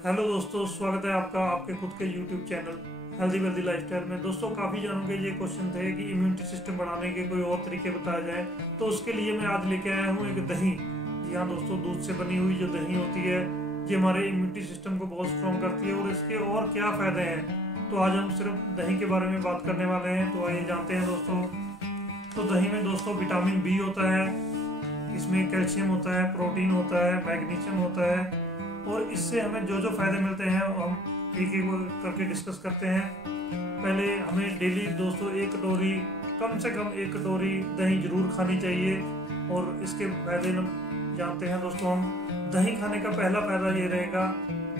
Hello दोस्तों, स्वागत है आपका आपके खुद के YouTube channel healthy wealthy lifestyle में। दोस्तों, काफ़ी जनों के ये क्वेश्चन थे कि इम्यूनिटी सिस्टम बढ़ाने के कोई और तरीके बताया जाए, तो उसके लिए मैं आज लेके आया हूँ एक दही। जी हाँ दोस्तों, दूध से बनी हुई जो दही होती है ये हमारे इम्यूनिटी सिस्टम को बहुत स्ट्रॉन्ग करती है। और इसके और क्या फ़ायदे हैं, तो आज हम सिर्फ दही के बारे में बात करने वाले हैं। तो आइए जानते हैं दोस्तों। तो दही में दोस्तों विटामिन बी होता है, इसमें कैल्शियम होता है, प्रोटीन होता है, मैग्नीशियम होता है। और इससे हमें जो जो फायदे मिलते हैं वो हम एक एक करके डिस्कस करते हैं। पहले हमें डेली दोस्तों कम से कम एक कटोरी दही जरूर खानी चाहिए। और इसके फायदे जानते हैं दोस्तों। हम दही खाने का पहला फायदा ये रहेगा,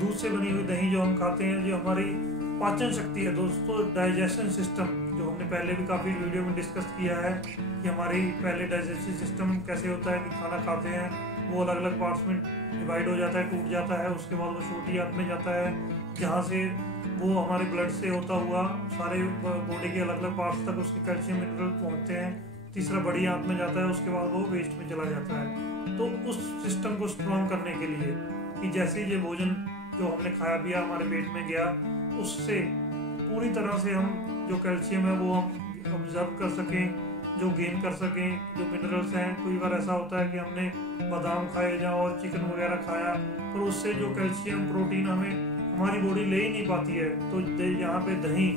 दूध से बनी हुई दही जो हम खाते हैं, जो हमारी पाचन शक्ति है दोस्तों, डाइजेशन सिस्टम, जो हमने पहले भी काफ़ी वीडियो में डिस्कस किया है कि हमारी पहले डाइजेस्टिव सिस्टम कैसे होता है कि खाना खाते हैं वो अलग अलग पार्ट्स में डिवाइड हो जाता है, टूट जाता है। उसके बाद वो छोटी आंत में जाता है, जहाँ से वो हमारे ब्लड से होता हुआ सारे बॉडी के अलग अलग पार्ट्स तक उसके कैल्शियम मिनरल पहुँचते हैं। तीसरा बड़ी आंत में जाता है, उसके बाद वो वेस्ट में चला जाता है। तो उस सिस्टम को स्ट्रॉन्ग करने के लिए कि जैसे ये भोजन जो हमने खाया पिया हमारे पेट में गया, उससे पूरी तरह से हम जो कैल्शियम है वो हम ऑब्जर्व कर सकें, जो गेन कर सकें, जो मिनरल्स हैं। कई बार ऐसा होता है कि हमने बादाम खाए या और चिकन वगैरह खाया, पर उससे जो कैल्शियम प्रोटीन हमारी बॉडी ले ही नहीं पाती है। तो यहाँ पे दही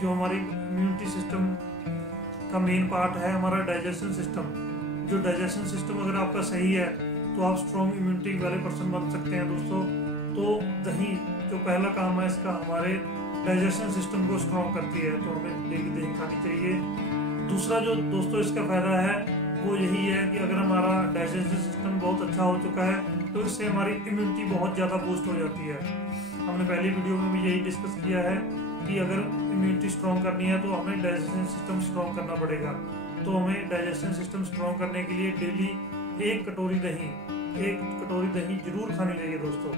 जो हमारी इम्यूनिटी सिस्टम का मेन पार्ट है, हमारा डाइजेशन सिस्टम, जो डाइजेशन सिस्टम अगर आपका सही है तो आप स्ट्रॉन्ग इम्यूनिटी वाले पर्सन बन सकते हैं दोस्तों। तो दही जो पहला काम है इसका, हमारे डाइजेशन सिस्टम को स्ट्रॉन्ग करती है, तो हमें डेली दही खानी चाहिए। दूसरा जो दोस्तों इसका फायदा है वो यही है कि अगर हमारा डाइजेस्टिव सिस्टम बहुत अच्छा हो चुका है तो इससे हमारी इम्यूनिटी बहुत ज़्यादा बूस्ट हो जाती है। हमने पहली वीडियो में भी यही डिस्कस किया है कि अगर इम्यूनिटी स्ट्रॉन्ग करनी है तो हमें डाइजेशन सिस्टम स्ट्रॉन्ग करना पड़ेगा। तो हमें डाइजेशन सिस्टम स्ट्रॉन्ग करने के लिए डेली एक कटोरी दही जरूर खानी चाहिए दोस्तों।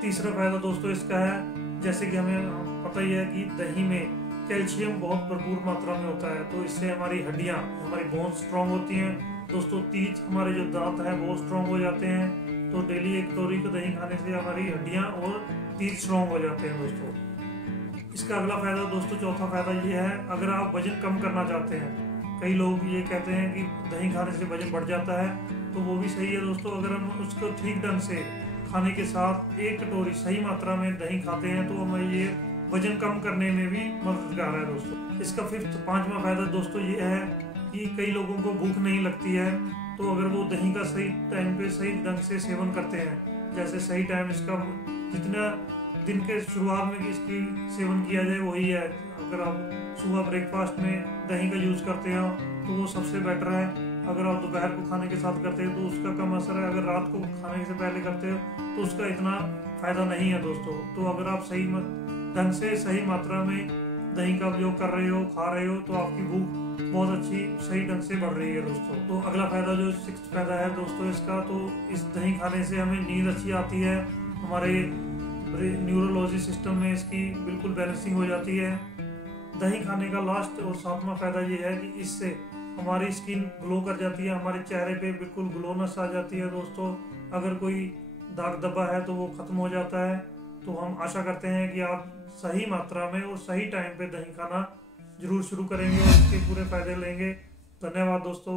तीसरा फायदा दोस्तों इसका है, जैसे कि हमें पता ही है कि दही में कैल्शियम बहुत भरपूर मात्रा में होता है, तो इससे हमारी हड्डियां, हमारी बोन्स स्ट्रॉन्ग होती हैं दोस्तों। तीज हमारे जो दांत हैं वो स्ट्रॉन्ग हो जाते हैं। तो डेली एक कटोरी को दही खाने से हमारी हड्डियां और तीज स्ट्रॉन्ग हो जाते हैं दोस्तों। इसका अगला फायदा दोस्तों, चौथा फायदा ये है, अगर आप वजन कम करना चाहते हैं, कई लोग ये कहते हैं कि दही खाने से वजन बढ़ जाता है, तो वो भी सही है दोस्तों। अगर हम उसको ठीक ढंग से खाने के साथ एक कटोरी सही मात्रा में दही खाते हैं तो हमें ये वजन कम करने में भी मददगार है दोस्तों। इसका पांचवा फायदा दोस्तों ये है कि कई लोगों को भूख नहीं लगती है, तो अगर वो दही का सही टाइम पे सही ढंग से सेवन करते हैं, जैसे सही टाइम इसका जितना दिन के शुरुआत में इसकी सेवन किया जाए वही है। अगर आप सुबह ब्रेकफास्ट में दही का यूज़ करते हैं तो वो सबसे बेटर है। अगर आप दोपहर को खाने के साथ करते हैं तो उसका कम असर है। अगर रात को खाने से पहले करते हो तो उसका इतना फ़ायदा नहीं है दोस्तों। तो अगर आप सही ढंग से सही मात्रा में दही का उपयोग कर रहे हो, खा रहे हो, तो आपकी भूख बहुत अच्छी सही ढंग से बढ़ रही है दोस्तों। तो अगला फायदा जो सिक्स्थ फायदा है दोस्तों इसका, तो इस दही खाने से हमें नींद अच्छी आती है। हमारे न्यूरोलॉजी सिस्टम में इसकी बिल्कुल बैलेंसिंग हो जाती है। दही खाने का लास्ट और सातवां फायदा ये है कि इससे हमारी स्किन ग्लो कर जाती है, हमारे चेहरे पे बिल्कुल ग्लोनेस आ जाती है दोस्तों। अगर कोई दाग धब्बा है तो वो खत्म हो जाता है। तो हम आशा करते हैं कि आप सही मात्रा में और सही टाइम पे दही खाना जरूर शुरू करेंगे और इसके पूरे फायदे लेंगे। धन्यवाद दोस्तों।